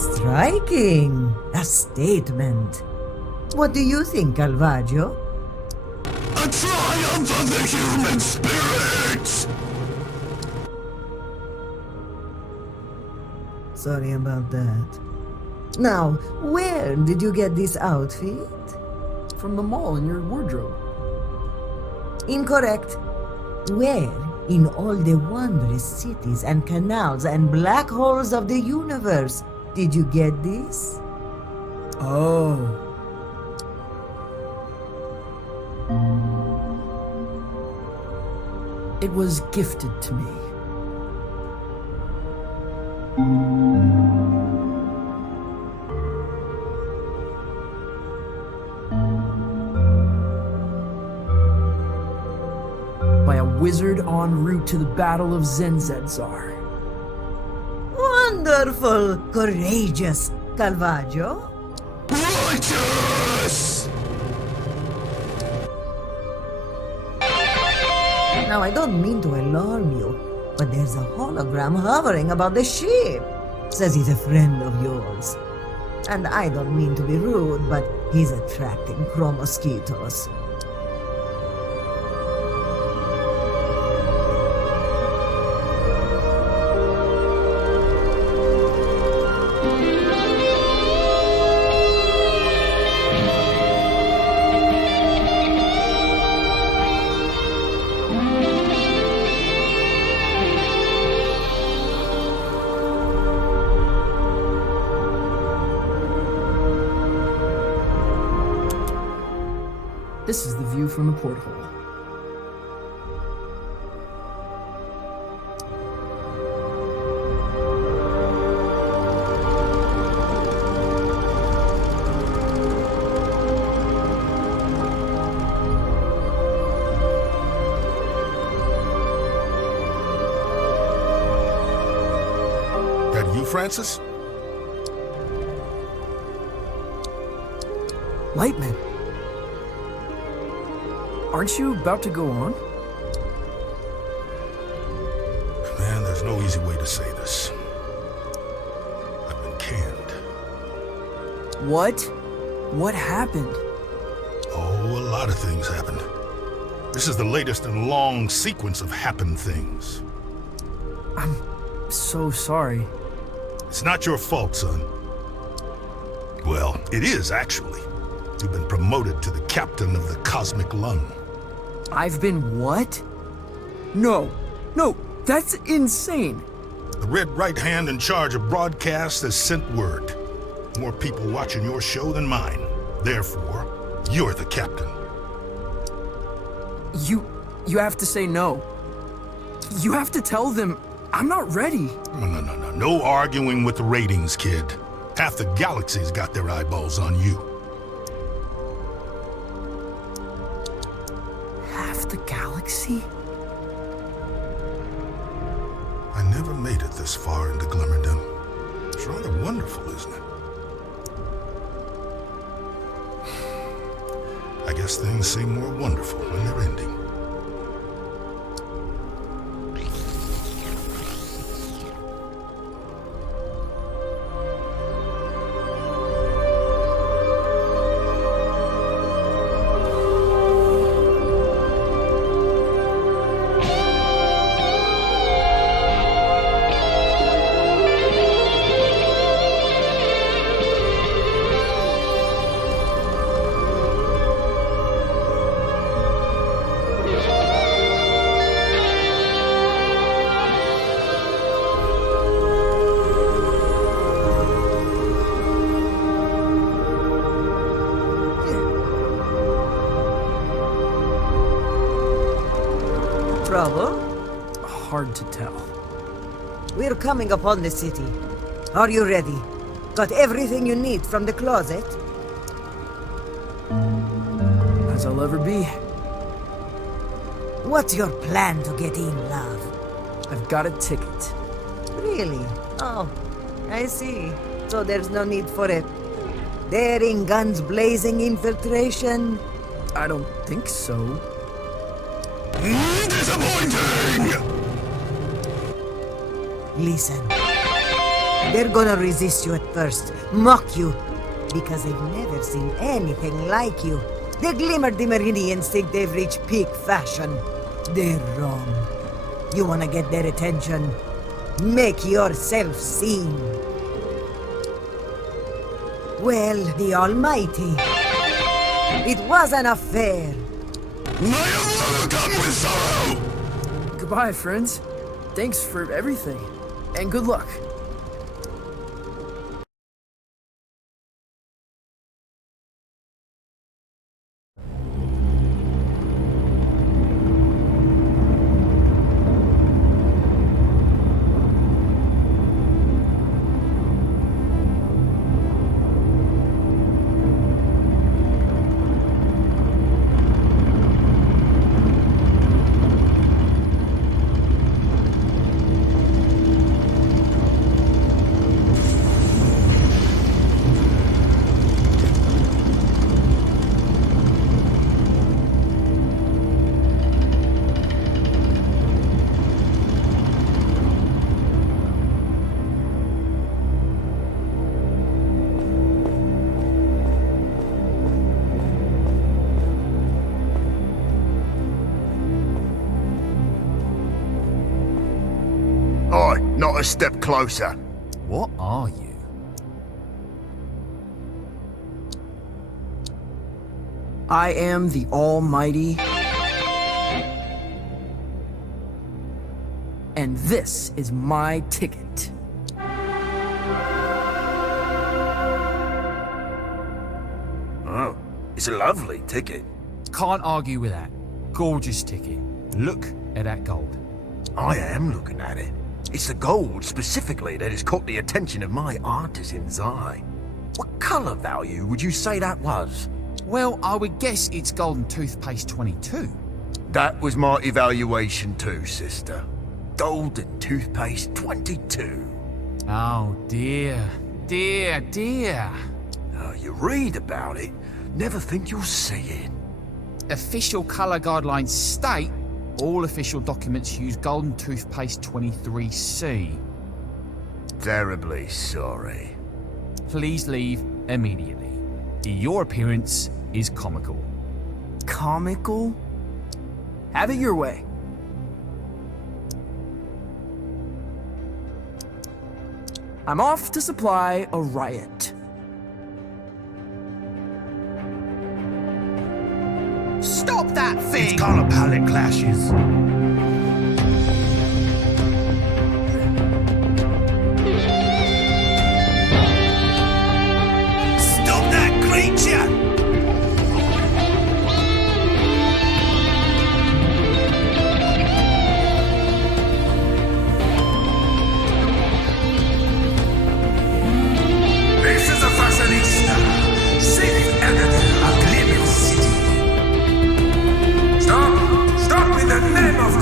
Striking. A statement. What do you think, Calvaggio? A triumph of the human spirit! Sorry about that. Now, where did you get this outfit? From the mall in your wardrobe. Incorrect. Where in all the wondrous cities and canals and black holes of the universe did you get this? Oh. It was gifted to me. By a wizard en route to the Battle of Zenzedzar. Wonderful, courageous, Calvaggio. Righteous! Now, I don't mean to alarm you, but there's a hologram hovering above the ship. Says he's a friend of yours. And I don't mean to be rude, but he's attracting chromosquitos. This is the view from the porthole. That you, Francis? Lightman. Aren't you about to go on? Man, there's no easy way to say this. I've been canned. What? What happened? Oh, a lot of things happened. This is the latest in a long sequence of happened things. I'm so sorry. It's not your fault, son. Well, it is, actually. You've been promoted to the captain of the Cosmic Lung. I've been what? No, that's insane. The Red Right Hand in charge of broadcast has sent word. More people watching your show than mine. Therefore, you're the captain. You have to say no. You have to tell them I'm not ready. No. No arguing with the ratings, kid. Half the galaxy's got their eyeballs on you. Half the galaxy? I never made it this far into Glimmerdom. It's rather wonderful, isn't it? I guess things seem more wonderful when they're ending. Trouble? Hard to tell. We're coming upon the city. Are you ready? Got everything you need from the closet? As I'll ever be. What's your plan to get in, love? I've got a ticket. Really? Oh, I see. So there's no need for a daring, guns blazing infiltration? I don't think so. Disappointing! Listen. They're gonna resist you at first, mock you, because they've never seen anything like you. The Glimmer Dimmerinians think they've reached peak fashion. They're wrong. You wanna get their attention? Make yourself seen. Well, the Almighty. It was an affair. I am overcome with sorrow! Goodbye, friends. Thanks for everything. And good luck. Oi, not a step closer. What are you? I am the Almighty. And this is my ticket. Oh, it's a lovely ticket. Can't argue with that. Gorgeous ticket. Look at that gold. I am looking at it. It's the gold specifically that has caught the attention of my artisan's eye. What colour value would you say that was? Well, I would guess it's golden toothpaste 22. That was my evaluation too, sister. Golden toothpaste 22. Oh dear, dear, dear. You read about it, never think you'll see it. Official colour guidelines state all official documents use golden toothpaste 23C. Terribly sorry. Please leave immediately. Your appearance is comical. Comical? Have it your way. I'm off to supply a riot. Stop that thing! It's color palette clashes. Stop that creature! This is a fashionista, sixth editor of Glimmer City. Stop in the name of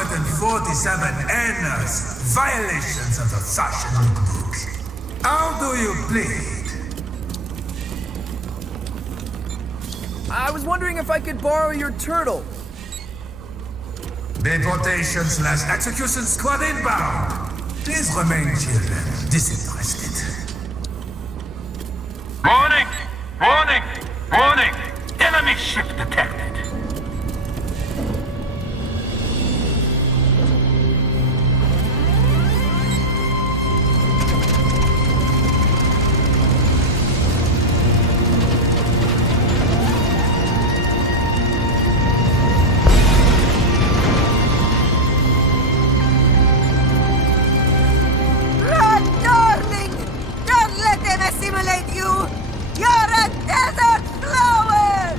147 errors, violations of the fashion book. How do you plead? I was wondering if I could borrow your turtle. Deportation/execution squad inbound. Please remain children, disinterested. Warning! Warning! Warning! Enemy ship detected. Run, darling! Don't let them assimilate you! You're a desert flower!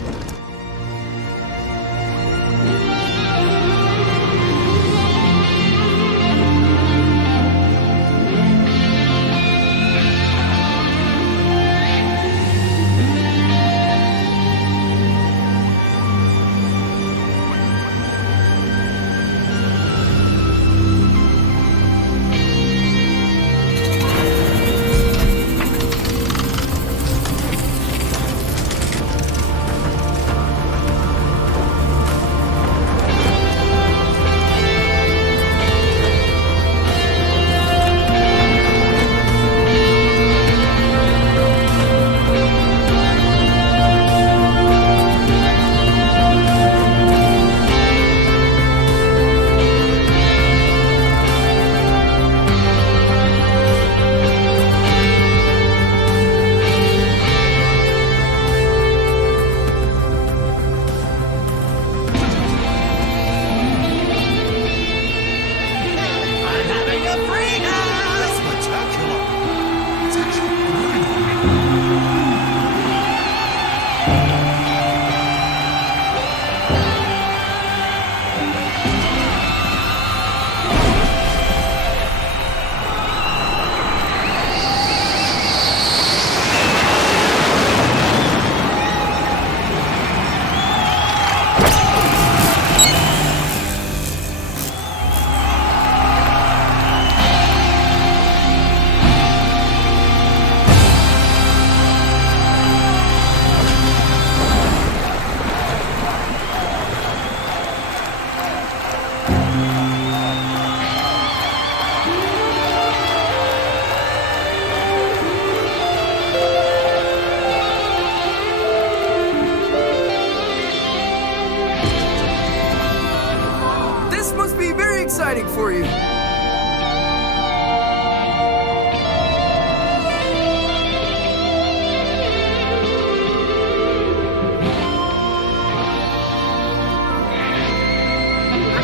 I'm having a freak-out! Spectacular. It's actually growing on me. This must be very exciting for you. I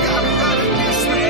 gotta run it this way!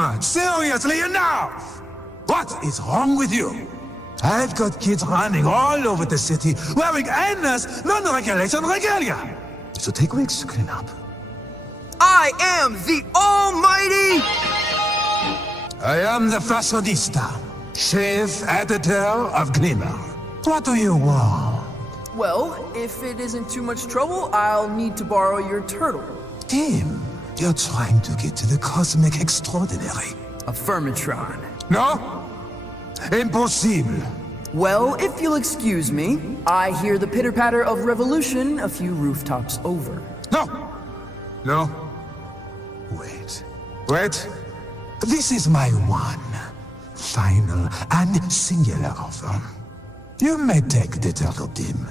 on, seriously, enough! What is wrong with you? I've got kids running all over the city wearing endless, non-regulation regalia. So take weeks to clean up. I am the Almighty! I am the fashionista, chief editor of Glimmer. What do you want? Well, if it isn't too much trouble, I'll need to borrow your turtle. Tim, you're trying to get to the cosmic extraordinary. A Firmatron. No? Impossible. Well, if you'll excuse me, I hear the pitter-patter of revolution a few rooftops over. No! No. Wait. Wait. This is my one, final, and singular offer. You may take the turtle, Tim,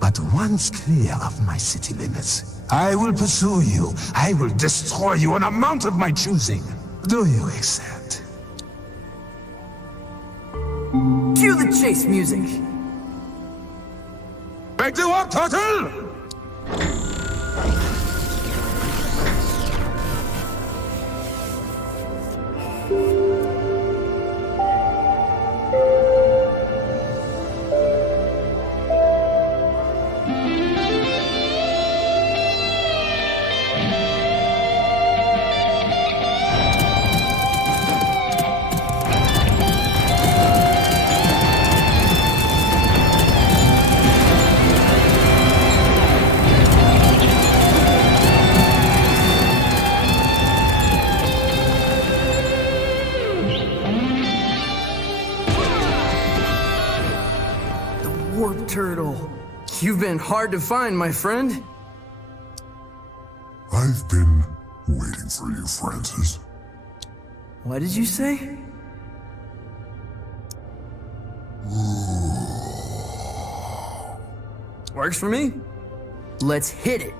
but once clear of my city limits, I will pursue you. I will destroy you on a mount of my choosing. Do you accept? Cue the chase music. Back to work, turtle! Warp Turtle. You've been hard to find, my friend. I've been waiting for you, Francis. What did you say? Works for me. Let's hit it.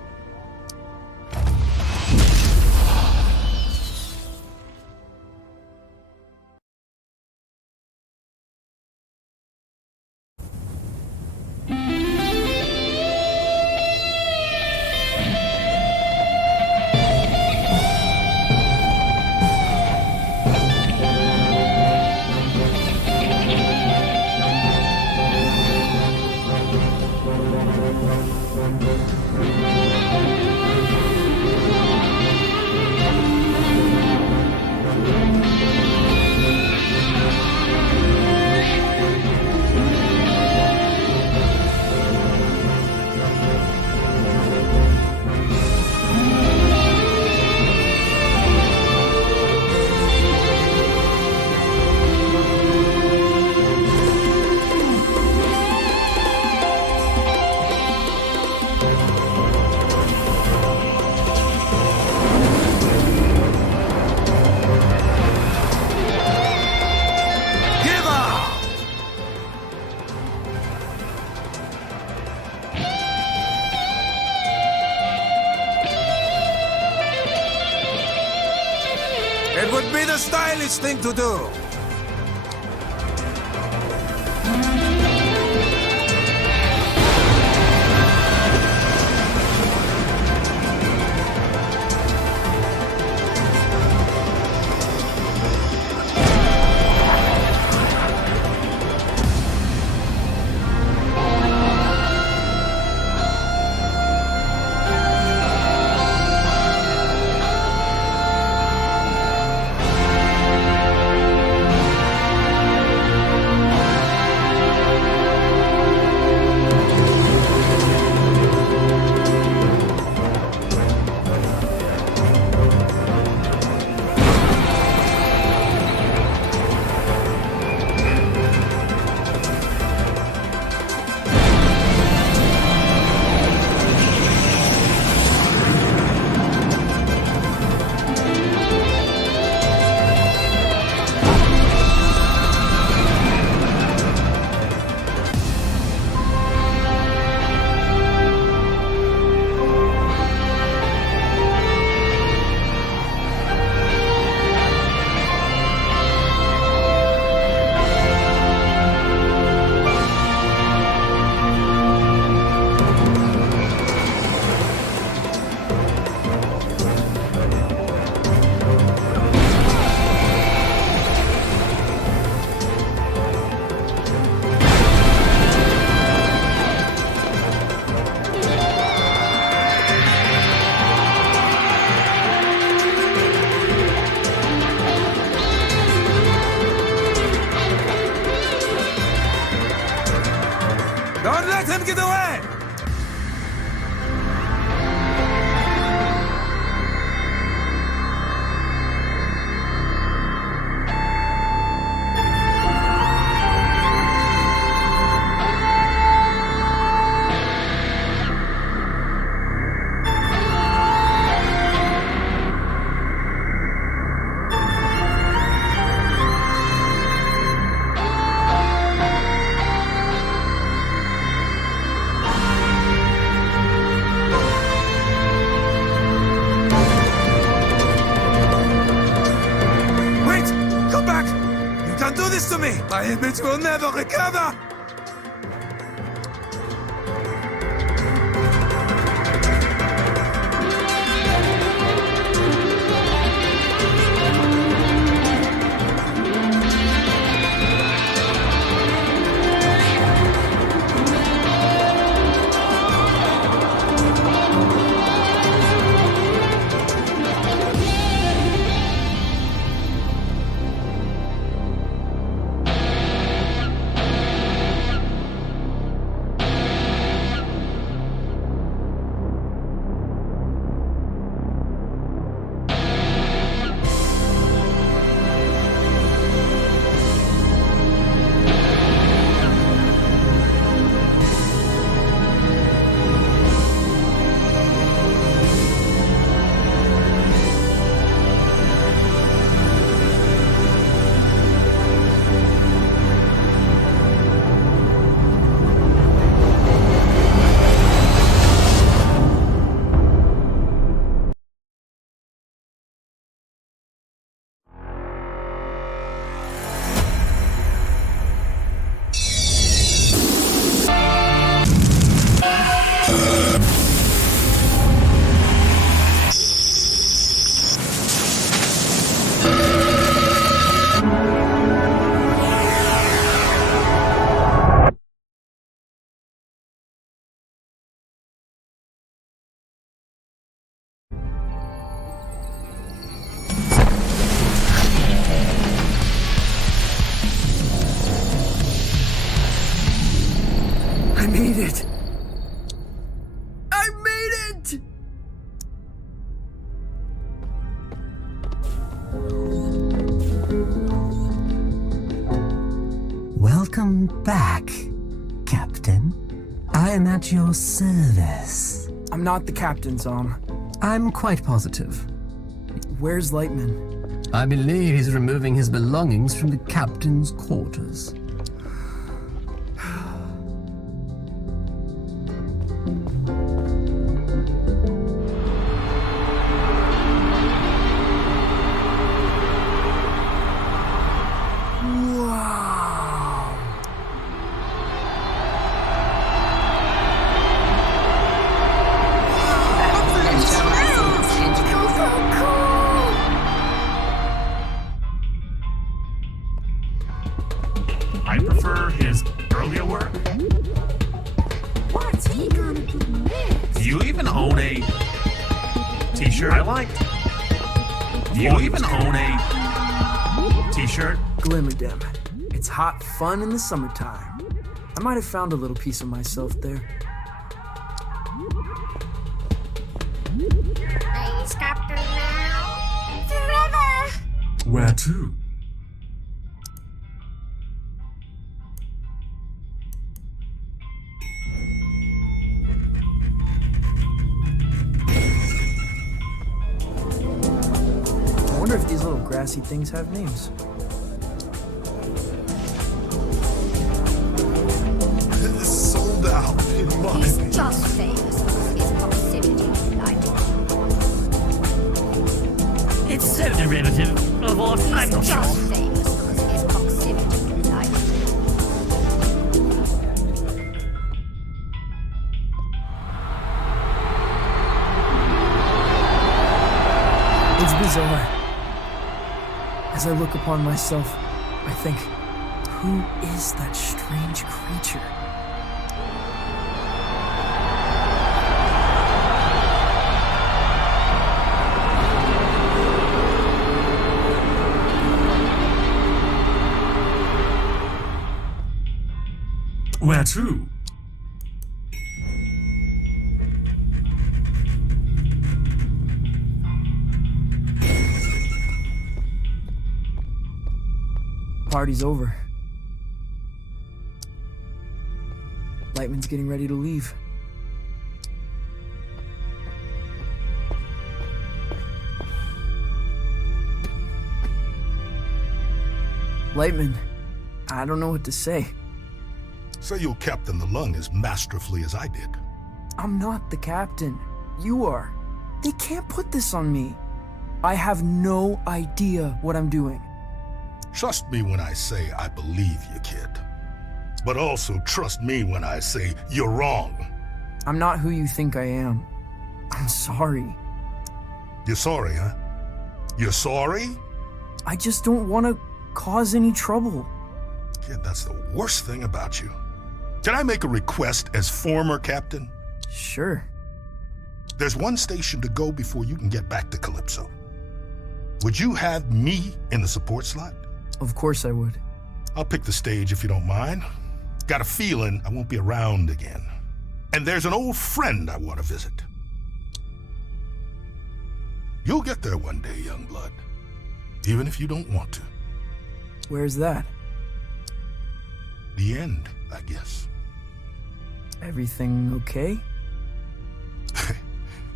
It would be the stylish thing to do. Don't let him get away! My image will never recover! I made it! I made it! Welcome back, Captain. I am at your service. I'm not the captain, Tom. I'm quite positive. Where's Lightman? I believe he's removing his belongings from the captain's quarters. I prefer his earlier work. What's he gonna do next? Do you even own a t-shirt I liked? Do you even own a t-shirt? Glimmerdem. It's hot fun in the summertime. I might have found a little piece of myself there. Please, Captain, now. Forever! Where to? I wonder if these little grassy things have names. It's sold out in my He's just famous for his proximity to light. It's so derivative of what I'm not He's sure. just famous because his proximity to light. It's bizarre. As I look upon myself, I think, who is that strange creature? Where to? party's over. Lightman's getting ready to leave. Lightman, I don't know what to say. Say you'll captain the lung as masterfully as I did. I'm not the captain. You are. They can't put this on me. I have no idea what I'm doing. Trust me when I say I believe you, kid. But also trust me when I say you're wrong. I'm not who you think I am. I'm sorry. You're sorry, huh? You're sorry? I just don't want to cause any trouble. Kid, that's the worst thing about you. Can I make a request as former captain? Sure. There's one station to go before you can get back to Calypso. Would you have me in the support slot? Of course I would. I'll pick the stage if you don't mind. Got a feeling I won't be around again. And there's an old friend I want to visit. You'll get there one day, young blood. Even if you don't want to. Where's that? The end, I guess. Everything okay?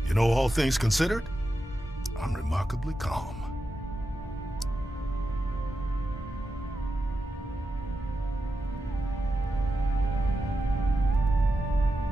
You know, all things considered, I'm remarkably calm.